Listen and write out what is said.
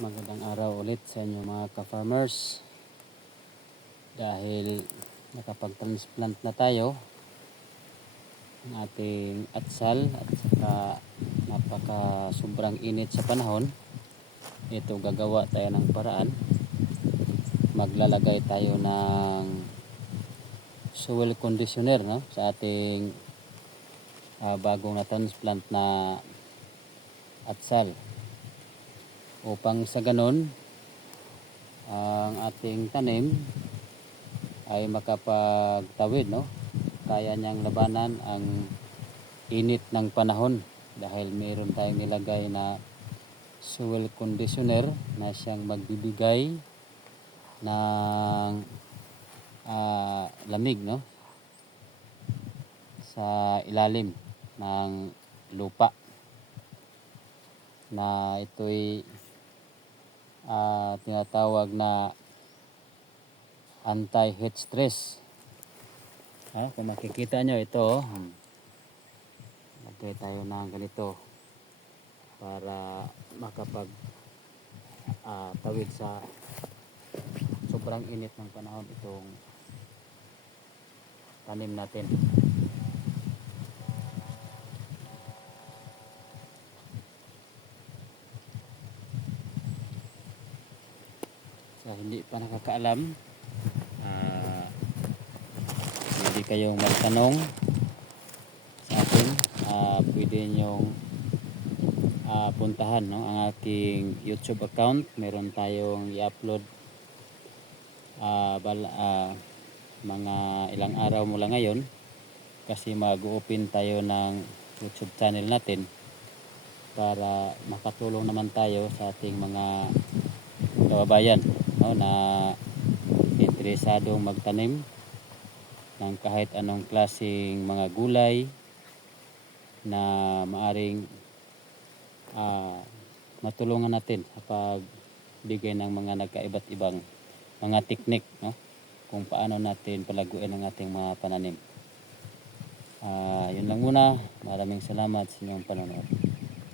Magandang araw ulit sa inyo mga ka-farmers. Dahil nakapag-transplant na tayo ng ating atsal at saka napaka sobrang init sa panahon, ito gagawa tayo ng paraan. Maglalagay tayo ng soil conditioner, no, sa ating bagong na transplant na atsal, upang sa ganon ang ating tanim ay makapagtawid, no? Kaya niyang labanan ang init ng panahon dahil meron tayong nilagay na soil conditioner na siyang magbibigay ng lamig, no, sa ilalim ng lupa, na ito'y tinatawag na anti-heat stress. Kung makikita nyo ito, lagay tayo ng ganito para makapag tawid sa sobrang init ng panahon itong tanim natin. Sa hindi pa nakakaalam, pwede kayong magtanong sa akin. Pwede nyong puntahan, no, ang aking YouTube account. Meron tayong i-upload mga ilang araw mula ngayon, kasi mag-open tayo ng YouTube channel natin para makatulong naman tayo sa ating mga kababayan, no, na interesadong magtanim ng kahit anong klaseng mga gulay na maaring matulungan natin sa pagbigay ng mga nagkaiba't ibang mga teknik, no, kung paano natin palaguin ang ating mga pananim. Yun lang muna. Maraming salamat sa inyong panonood.